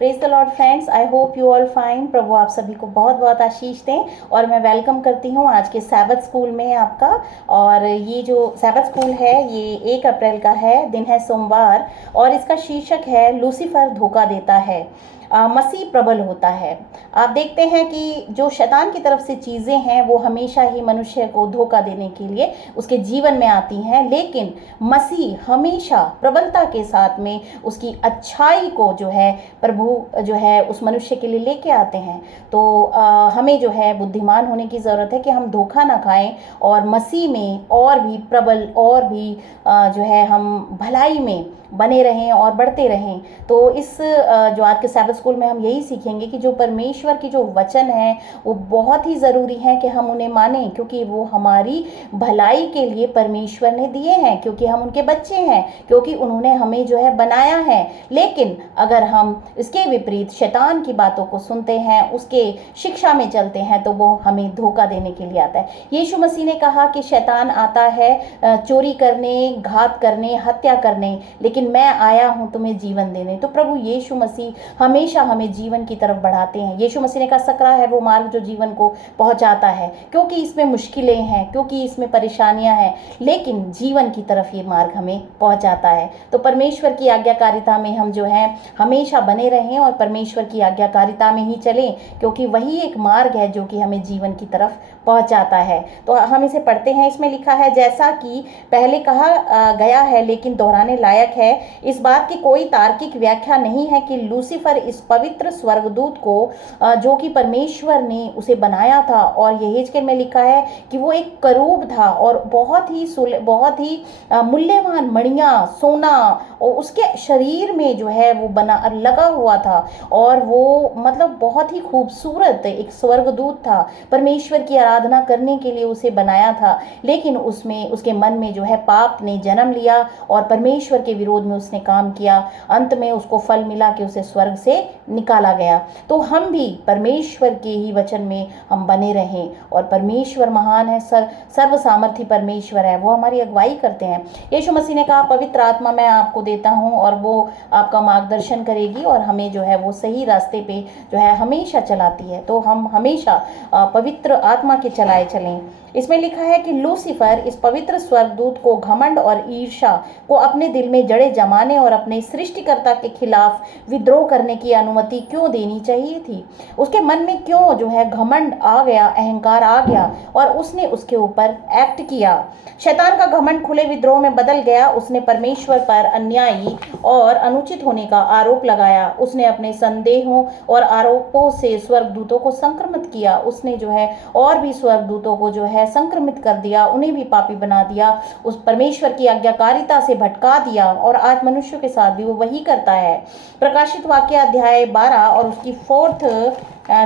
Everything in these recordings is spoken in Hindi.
Praise the lord friends, I hope you all fine. प्रभु आप सभी को बहुत बहुत आशीष दें और मैं वेलकम करती हूँ आज के सैबथ स्कूल में आपका। और ये जो सैबथ स्कूल है ये 1 अप्रैल का है, दिन है सोमवार, और इसका शीर्षक है लूसीफर धोखा देता है, मसीह प्रबल होता है। आप देखते हैं कि जो शैतान की तरफ से चीज़ें हैं वो हमेशा ही मनुष्य को धोखा देने के लिए उसके जीवन में आती हैं, लेकिन मसीह हमेशा प्रबलता के साथ में उसकी अच्छाई को जो है प्रभु जो है उस मनुष्य के लिए लेके आते हैं। तो हमें जो है बुद्धिमान होने की ज़रूरत है कि हम धोखा ना खाएं और मसीह में और भी प्रबल और भी जो है हम भलाई में बने रहें और बढ़ते रहें। तो इस जो आज के सैबथ स्कूल में हम यही सीखेंगे कि जो परमेश्वर की जो वचन है वो बहुत ही ज़रूरी है कि हम उन्हें मानें, क्योंकि वो हमारी भलाई के लिए परमेश्वर ने दिए हैं, क्योंकि हम उनके बच्चे हैं, क्योंकि उन्होंने हमें जो है बनाया है। लेकिन अगर हम इसके विपरीत शैतान की बातों को सुनते हैं, उसके शिक्षा में चलते हैं, तो वो हमें धोखा देने के लिए आता है। यीशु मसीह ने कहा कि शैतान आता है चोरी करने, घात करने, हत्या करने, लेकिन मैं आया हूं तुम्हें जीवन देने। तो प्रभु यीशु मसीह हमेशा हमें जीवन की तरफ बढ़ाते हैं। यीशु मसीह ने कहा सकरा है वो मार्ग जो जीवन को पहुंचाता है, क्योंकि इसमें मुश्किलें हैं, क्योंकि इसमें परेशानियां हैं, लेकिन जीवन की तरफ ये मार्ग हमें पहुंचाता है। तो परमेश्वर की आज्ञाकारिता में हम जो है हमेशा बने रहें और परमेश्वर की आज्ञाकारिता में ही चलें, क्योंकि वही एक मार्ग है जो कि हमें जीवन की तरफ पहुंचाता है। तो हम इसे पढ़ते हैं। इसमें लिखा है, जैसा कि पहले कहा गया है लेकिन दोहराने लायक है, इस बात की कोई तार्किक व्याख्या नहीं है कि लूसीफर इस पवित्र स्वर्गदूत को जो कि परमेश्वर ने उसे बनाया था, और यहेजकेल में लिखा है कि वो एक करूब था और बहुत ही मूल्यवान मणियां, सोना और उसके शरीर में जो है वो बना लगा हुआ था, और वो मतलब बहुत ही खूबसूरत एक स्वर्गदूत था। परमेश्वर की आराधना करने के लिए उसे बनाया था, लेकिन उसमें उसके मन में जो है पाप ने जन्म लिया और परमेश्वर के विरोध में उसने काम किया। अंत में उसको फल मिला कि उसे स्वर्ग से निकाला गया। तो हम भी परमेश्वर के ही वचन में हम बने रहें, और परमेश्वर महान है, सर्व सामर्थी परमेश्वर है, वो हमारी अगुवाई करते हैं। यीशु मसीह ने कहा, पवित्र आत्मा मैं आपको देता हूं और वो आपका मार्गदर्शन करेगी और हमें जो है वो सही रास्ते पे जो है हमेशा चलाती है। तो हम हमेशा पवित्र आत्मा के चलाए चलें। इसमें लिखा है कि लूसीफर इस पवित्र स्वर्गदूत को घमंड और ईर्ष्या को अपने दिल में जड़े जमाने और अपने सृष्टिकर्ता के खिलाफ विद्रोह करने की अनुमति क्यों देनी चाहिए थी? उसके मन में क्यों जो है घमंड आ गया, अहंकार आ गया और उसने उसके ऊपर एक्ट किया? शैतान का घमंड खुले विद्रोह में बदल गया। उसने परमेश्वर पर अन्यायी और अनुचित होने का आरोप लगाया। उसने अपने संदेहों और आरोपों से स्वर्गदूतों को संक्रमित किया। उसने जो है और भी स्वर्गदूतों को जो है संक्रमित कर दिया, उन्हें भी पापी बना दिया, उस परमेश्वर की आज्ञाकारिता से भटका दिया, और आज मनुष्यों के साथ भी वो वही करता है। प्रकाशित वाक्य अध्याय 12 और उसकी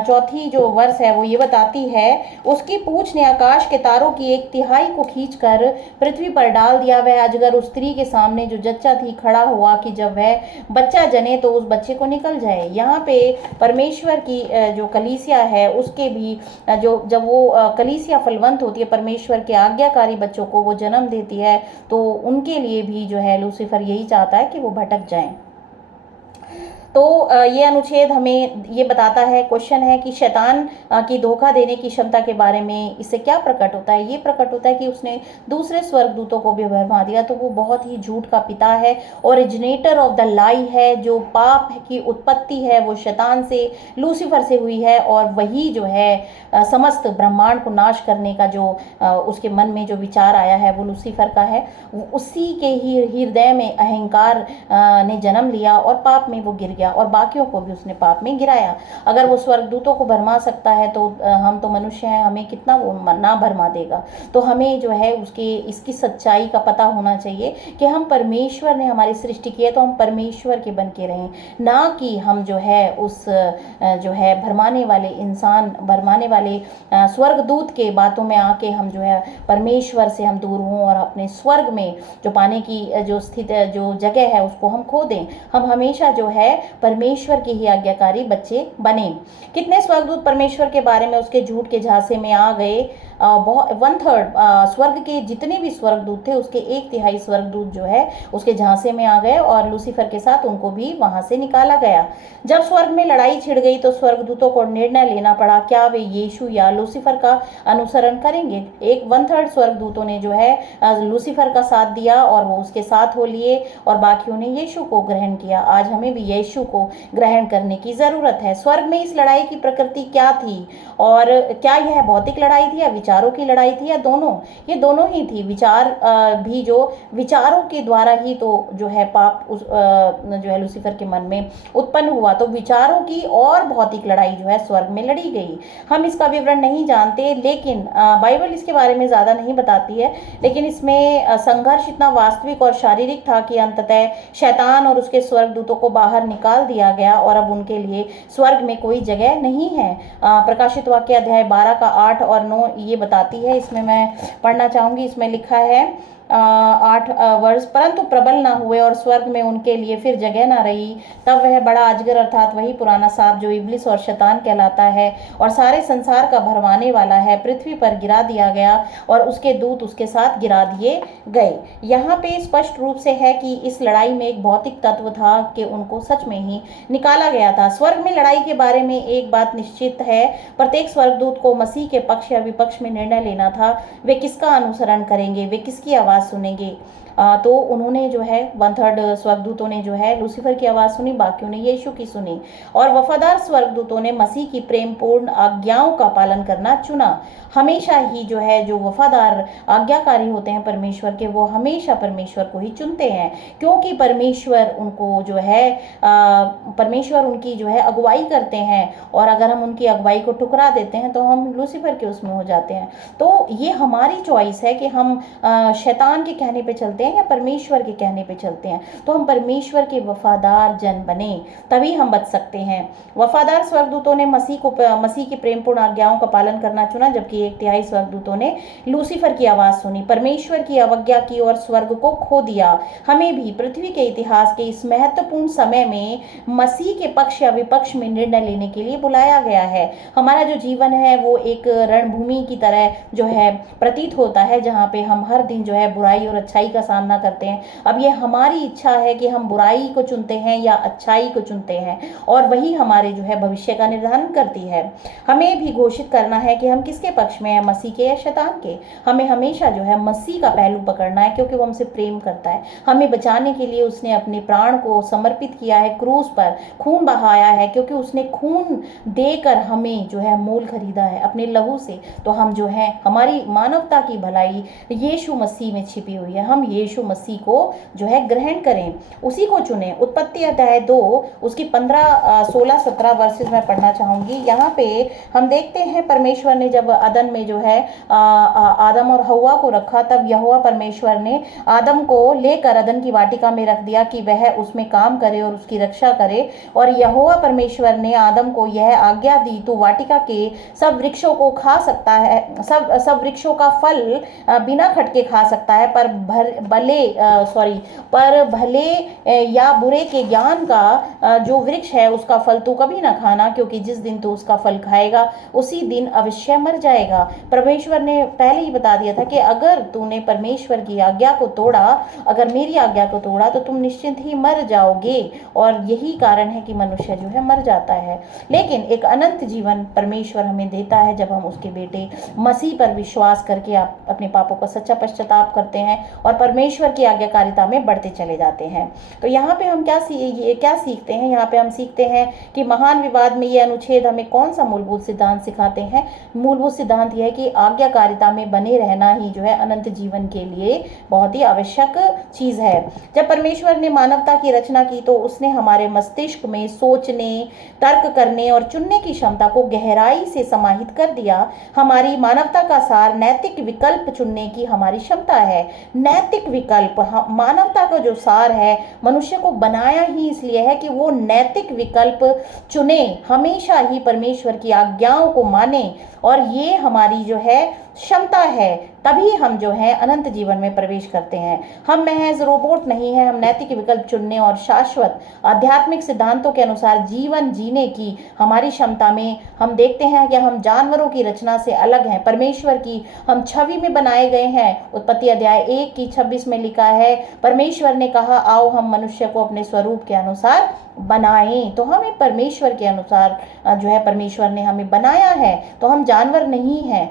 चौथी जो वर्ष है वो ये बताती है, उसकी पूंछ ने आकाश के तारों की 1/3 को खींचकर पृथ्वी पर डाल दिया। वह अजगर उस स्त्री के सामने जो जच्चा थी खड़ा हुआ कि जब वह बच्चा जने तो उस बच्चे को निकल जाए। यहाँ पे परमेश्वर की जो कलीसिया है उसके भी जब वो कलीसिया फलवंत होती है, परमेश्वर के आज्ञाकारी बच्चों को वो जन्म देती है, तो उनके लिए भी जो है लूसीफर यही चाहता है कि वो भटक जाएं। तो ये अनुच्छेद हमें ये बताता है, क्वेश्चन है कि शैतान की धोखा देने की क्षमता के बारे में इससे क्या प्रकट होता है? ये प्रकट होता है कि उसने दूसरे स्वर्गदूतों को भी भरमा दिया। तो वो बहुत ही झूठ का पिता है, ओरिजिनेटर ऑफ द लाई है। जो पाप की उत्पत्ति है वो शैतान से, लूसीफर से हुई है, और वही जो है समस्त ब्रह्मांड को नाश करने का जो उसके मन में जो विचार आया है वो लूसीफर का है। उसी के ही हृदय में अहंकार ने जन्म लिया और पाप में वो गिर गया, और बाकियों को भी उसने पाप में गिराया। अगर वो स्वर्गदूतों को भरमा सकता है तो हम तो मनुष्य हैं, हमें कितना वो ना भरमा देगा। तो हमें जो है इसकी सच्चाई का पता होना चाहिए कि हम परमेश्वर ने हमारी सृष्टि की है, तो हम परमेश्वर के बन के रहें, ना कि हम जो है उस जो है भरमाने वाले इंसान, भरमाने वाले स्वर्गदूत के बातों में आके हम जो है परमेश्वर से हम दूर हों और अपने स्वर्ग में जो पाने की जो जो जगह है उसको हम खो दें। हम हमेशा जो है परमेश्वर की ही आज्ञाकारी बच्चे बने। कितने स्वर्गदूत परमेश्वर के बारे में उसके झूठ के झांसे में आ गए, बहुत 1/3 स्वर्ग के जितने भी स्वर्गदूत थे उसके 1/3 स्वर्गदूत जो है उसके झांसे में आ गए और लूसीफर के साथ उनको भी वहां से निकाला गया। जब स्वर्ग में लड़ाई छिड़ गई तो स्वर्गदूतों को निर्णय लेना पड़ा, क्या वे यीशु या लूसीफर का अनुसरण करेंगे। 1/3 स्वर्गदूतों ने जो है लूसीफर का साथ दिया और वो उसके साथ हो लिए और बाकियों ने यीशु को ग्रहण किया। आज हमें भी यीशु को ग्रहण करने की जरूरत है। स्वर्ग में इस लड़ाई की प्रकृति क्या थी और क्या यह भौतिक लड़ाई थी या विचारों की लड़ाई थी या दोनों? ये दोनों ही थी। विचार भी जो विचारों के द्वारा ही तो जो है पाप जो है लूसीफर के मन में उत्पन्न हुआ, तो विचारों की और भौतिक लड़ाई जो है स्वर्ग में लड़ी गई। हम इसका विवरण नहीं जानते, लेकिन बाइबल इसके बारे में ज्यादा नहीं बताती है, लेकिन इसमें संघर्ष इतना वास्तविक और शारीरिक था कि अंततः शैतान और उसके स्वर्गदूतों को बाहर निकाल दिया गया और अब उनके लिए स्वर्ग में कोई जगह नहीं है। प्रकाशित वाक्य अध्याय 12 का 8 और 9 ये बताती है। इसमें मैं पढ़ना चाहूंगी। इसमें लिखा है 8 वर्ष, परंतु प्रबल ना हुए और स्वर्ग में उनके लिए फिर जगह ना रही। तब वह बड़ा अजगर अर्थात वही पुराना सांप जो इब्लिस और शैतान कहलाता है और सारे संसार का भरमाने वाला है, पृथ्वी पर गिरा दिया गया और उसके दूत उसके साथ गिरा दिए गए। यहाँ पे स्पष्ट रूप से है कि इस लड़ाई में एक भौतिक तत्व था कि उनको सच में ही निकाला गया था। स्वर्ग में लड़ाई के बारे में एक बात निश्चित है, प्रत्येक स्वर्गदूत को मसीह के पक्ष या विपक्ष में निर्णय लेना था। वे किसका अनुसरण करेंगे, वे किसकी आवाज सुनेंगे। तो उन्होंने जो है 1/3 स्वर्गदूतों ने जो है लूसीफर की आवाज सुनी, बाकियों ने यीशु की सुनी और वफादार स्वर्गदूतों ने मसीह की प्रेमपूर्ण आज्ञाओं का पालन करना चुना। हमेशा ही जो है जो वफादार आज्ञाकारी होते हैं परमेश्वर के, वो हमेशा परमेश्वर को ही चुनते हैं, क्योंकि परमेश्वर उनको जो है परमेश्वर उनकी जो है अगुवाई करते हैं और अगर हम उनकी अगुवाई को ठुकरा देते हैं तो हम लूसीफर के उसमें हो जाते हैं। तो ये हमारी चॉइस है कि हम शैतान के कहने पे चलते हैं या परमेश्वर के कहने पे चलते हैं। तो हम परमेश्वर के वफादार जन बने, तभी हम बच सकते हैं। वफादार स्वर्गदूतों ने मसीह की प्रेमपूर्ण आज्ञाओं का पालन करना चुना, जबकि 1/3 स्वर्गदूतों ने लूसीफर की आवाज सुनी, परमेश्वर की अवज्ञा की और स्वर्ग को खो दिया। हमें भी पृथ्वी के इतिहास के इस महत्वपूर्ण समय में मसीह के पक्ष या विपक्ष में निर्णय लेने के लिए बुलाया गया है। हमारा जो जीवन है वो एक रणभूमि की तरह जो है प्रतीत होता है, जहाँ पे हम हर दिन जो है बुराई और अच्छाई का सामना करते हैं। अब ये हमारी इच्छा है कि हम बुराई को चुनते हैं या अच्छाई को चुनते हैं और वही हमारे जो है भविष्य का निर्धारण करती है। हमें भी घोषित करना है कि हम किसके पक्ष में हैं, मसीह के या शैतान के। हमें हमेशा जो है मसीह का पहलू पकड़ना है, क्योंकि वो हमसे प्रेम करता है। हमें बचाने के लिए उसने अपने प्राण को समर्पित किया है, क्रूस पर खून बहाया है, क्योंकि उसने खून देकर हमें जो है मोल खरीदा है अपने लहू से। तो हम जो है हमारी मानवता की भलाई यीशु मसीह में छिपी हुई है। हम यीशु मसीह को जो है ग्रहण करें, उसी को चुनें। उत्पत्ति अध्याय 2 उसकी 15, 16, 17 वर्सेस मैं पढ़ना चाहूंगी। यहाँ पे हम देखते हैं परमेश्वर ने जब अदन में जो है आदम और हव्वा को रखा, तब यहोवा परमेश्वर ने आदम को लेकर अदन की वाटिका में रख दिया कि वह उसमें काम करे और उसकी रक्षा करे। और यहोवा परमेश्वर ने आदम को यह आज्ञा दी, तू वाटिका के सब वृक्षों को खा सकता है, सब वृक्षों का फल बिना खटके खा सकता है, पर भले या बुरे के ज्ञान का जो वृक्ष है उसका फल तू कभी ना खाना, क्योंकि जिस दिन तू उसका फल खाएगा उसी दिन अवश्य मर जाएगा। परमेश्वर ने पहले ही बता दिया था कि अगर तूने परमेश्वर की आज्ञा को तोड़ा, अगर मेरी आज्ञा को तोड़ा, तो तुम निश्चित ही मर जाओगे। और यही कारण है कि मनुष्य जो है मर जाता है। लेकिन एक अनंत जीवन परमेश्वर हमें देता है जब हम उसके बेटे मसीह पर विश्वास करके आप अपने पापों का सच्चा पश्चाताप करते हैं और परमेश्वर की आज्ञाकारिता में बढ़ते चले जाते हैं। तो यहाँ पे हम क्या सीखते हैं? यहाँ पे हम सीखते हैं कि महान विवाद में ये अनुच्छेद हमें कौन सा मूलभूत सिद्धांत सिखाते हैं। मूलभूत सिद्धांत यह है कि आज्ञाकारिता में बने रहना ही जो है अनंत जीवन के लिए बहुत ही आवश्यक चीज है। जब परमेश्वर ने मानवता की रचना की तो उसने हमारे मस्तिष्क में सोचने, तर्क करने और चुनने की क्षमता को गहराई से समाहित कर दिया। हमारी मानवता का सार नैतिक विकल्प चुनने की हमारी क्षमता है। नैतिक विकल्प, मानवता का जो सार है, मनुष्य को बनाया ही इसलिए है कि वो नैतिक विकल्प चुने, हमेशा ही परमेश्वर की आज्ञाओं को माने। और ये हमारी जो है क्षमता है, तभी हम जो है अनंत जीवन में प्रवेश करते हैं। हम महज रोबोट नहीं है, हम नैतिक विकल्प चुनने और शाश्वत आध्यात्मिक सिद्धांतों के अनुसार जीवन जीने की हमारी क्षमता में हम देखते हैं कि हम जानवरों की रचना से अलग हैं, परमेश्वर की हम छवि में बनाए गए हैं। उत्पत्ति अध्याय 1 की 26 में लिखा है, परमेश्वर ने कहा आओ हम मनुष्य को अपने स्वरूप के अनुसार बनाएं। तो हमें परमेश्वर के अनुसार जो है परमेश्वर ने हमें बनाया है, तो हम जानवर नहीं हैं।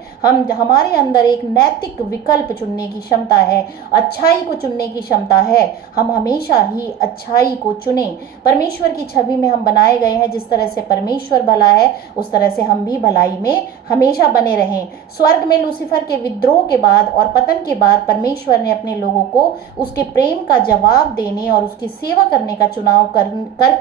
हमारे अंदर एक नैतिक विकल्प चुनने की क्षमता है, अच्छाई को चुनने की क्षमता है। हम हमेशा ही अच्छाई को चुने। परमेश्वर की छवि में हम बनाए गए हैं, जिस तरह से परमेश्वर भला है उस तरह से हम भी भलाई में हमेशा बने रहें। स्वर्ग में लूसीफर के विद्रोह के बाद और पतन के बाद परमेश्वर ने अपने लोगों को उसके प्रेम का जवाब देने और उसकी सेवा करने का चुनाव करके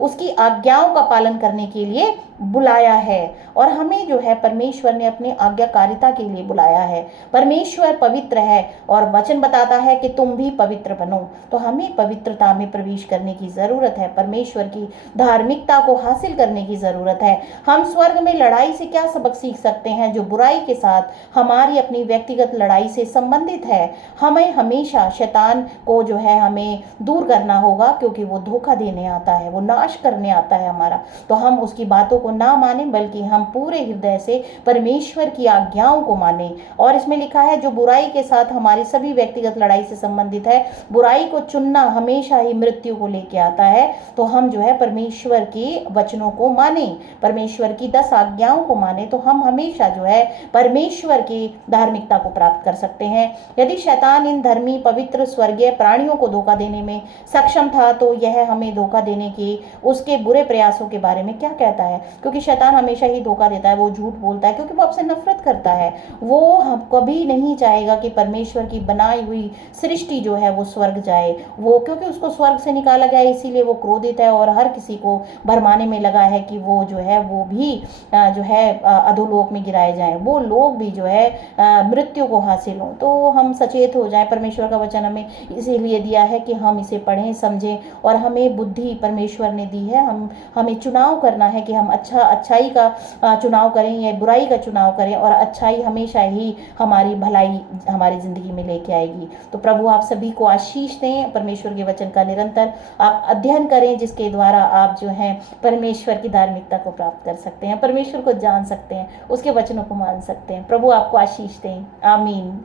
उसकी आज्ञाओं का पालन करने के लिए बुलाया है। और हमें जो है परमेश्वर ने अपनी आज्ञाकारिता के लिए बुलाया है। परमेश्वर पवित्र है और वचन बताता है कि तुम भी पवित्र बनो। तो हमें पवित्रता में प्रवेश करने की जरूरत है, परमेश्वर की धार्मिकता को हासिल करने की जरूरत है। हम स्वर्ग में लड़ाई से क्या सबक सीख सकते हैं जो बुराई के साथ हमारी अपनी व्यक्तिगत लड़ाई से संबंधित है। हमें हमेशा शैतान को जो है हमें दूर करना होगा, क्योंकि वो धोखा देने आता है, वो नाश करने आता है हमारा। तो हम उसकी बातों को ना माने, बल्कि हम पूरे हृदय से परमेश्वर की आज्ञाओं को माने। और इसमें लिखा है जो बुराई के साथ हमारी सभी व्यक्तिगत लड़ाई से संबंधित है, बुराई को चुनना हमेशा ही मृत्यु को लेके आता है। तो हम जो है परमेश्वर के वचनों को माने, परमेश्वर की 10 आज्ञाओं को माने, तो हम हमेशा जो है परमेश्वर की धार्मिकता को प्राप्त कर सकते हैं। यदि शैतान इन धर्मी पवित्र स्वर्गीय प्राणियों को धोखा देने में सक्षम था, तो यह हमें धोखा देने की उसके बुरे प्रयासों के बारे में क्या कहता है? क्योंकि शैतान हमेशा ही धोखा देता है, वो झूठ बोलता है, क्योंकि वो आपसे नफरत करता है। वो हम कभी नहीं चाहेगा कि परमेश्वर की बनाई हुई सृष्टि जो है वो स्वर्ग जाए। वो क्योंकि उसको स्वर्ग से निकाला गया, इसीलिए वो क्रोधित है और हर किसी को भरमाने में लगा है कि वो जो है वो भी जो है अधोलोक में गिराए जाएं, वो लोग भी जो है मृत्यु को हासिल हों। तो हम सचेत हो जाएं। परमेश्वर का वचन हमें इसीलिए दिया है कि हम इसे पढ़ें, समझें, और हमें बुद्धि परमेश्वर ने दी है। हमें चुनाव करना है कि हम अच्छाई का चुनाव करें या बुराई का चुनाव करें, और अच्छाई हमेशा ही हमारी भलाई हमारी जिंदगी में लेके आएगी। तो प्रभु आप सभी को आशीष दें। परमेश्वर के वचन का निरंतर आप अध्ययन करें, जिसके द्वारा आप जो है परमेश्वर की धार्मिकता को प्राप्त कर सकते हैं, परमेश्वर को जान सकते हैं, उसके वचनों को मान सकते हैं। प्रभु आपको आशीष दें। आमीन।